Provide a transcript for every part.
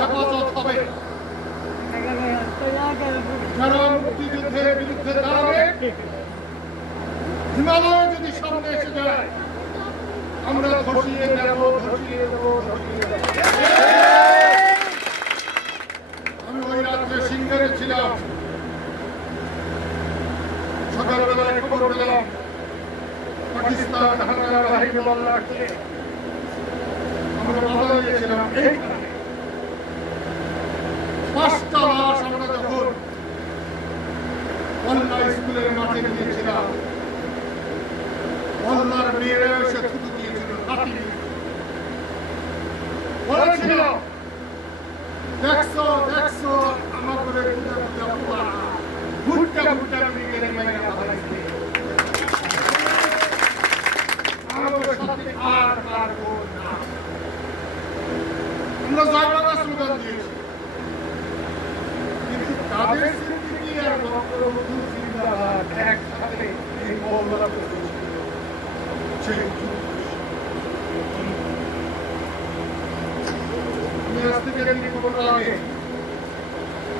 হেফাজত হবে। যারা মুক্তিযুদ্ধের বিরুদ্ধে দাঁড়াবে। হিমালয় যদি সামনে এসে যায়, আমরা ধসিয়ে দেব ধসিয়ে দেব ধসিয়ে দেব। আমি ওই রাত্রে সিঙ্গারে ছিলাম। সকালবেলায় খবর পেলাম, পাকিস্তান আমরা বাধা দিয়েছিলাম এইখানে পাঁচটা লাশ আমরা যখন কল্লা স্কুলের মাঠে গিয়েছিলাম। কল্লার মেয়েরা এসে থুতু দিয়েছিল তাদের স্মৃতি আর বঙ্গবন্ধু জিন্দাবাদ একসাথে এই মহল্লা সেই আমি আজ থেকে নিয়ে কোনো আগে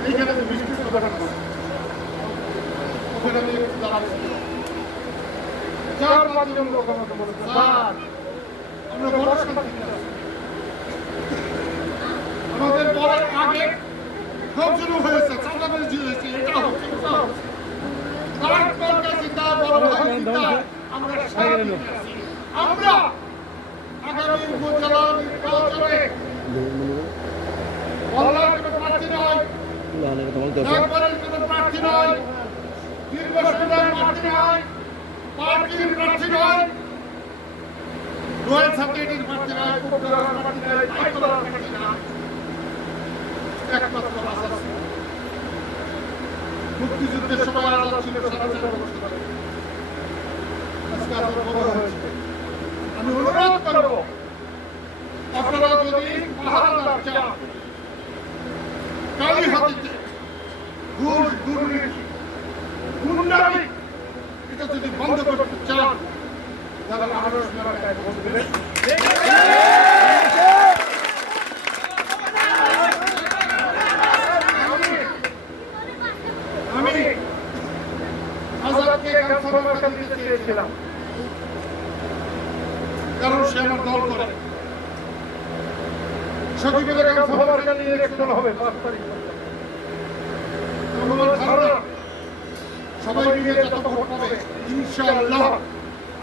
এইখানে তো বৃষ্টির দোকান করে ওখানে আমি দাঁড়াচ্ছি চার পাঁচজন আমাদের বলার আগে সব শুরু হয়েছে ছিল। মুক্তিযুদ্ধের সময় আলাদা ছিল সারা। আজকে এত বড় হয়েছে। আমি অনুরোধ করব আপনারা যদি চান কালী হাতিতে চেয়েছিলাম কারণ সে আমার দল করে গামছা মার্কা নিয়ে ইলেকশন হবে পাঁচ সবাই মিলে যত ভোট পাবে, ইনশাআল্লাহ।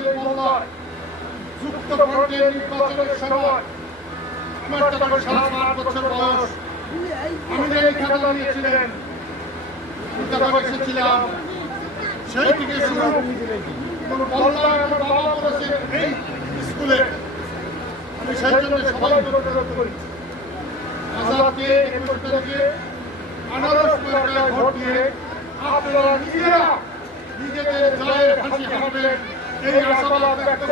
এই মহল্লায়। যুক্ত ফ্রন্টে নির্বাচনের সময় আমার তখন সাড়ে আট বছর বয়স, আমি যে খেলা তখন এসেছিলাম সেই থেকে শুরু এই স্কুলে আমি সেই জন্য সবাই অনুরোধ করি আজাদকে দিয়ে আপনারা নিজেরা নিজেদের জয়ের হাসি হারাবেন en yasal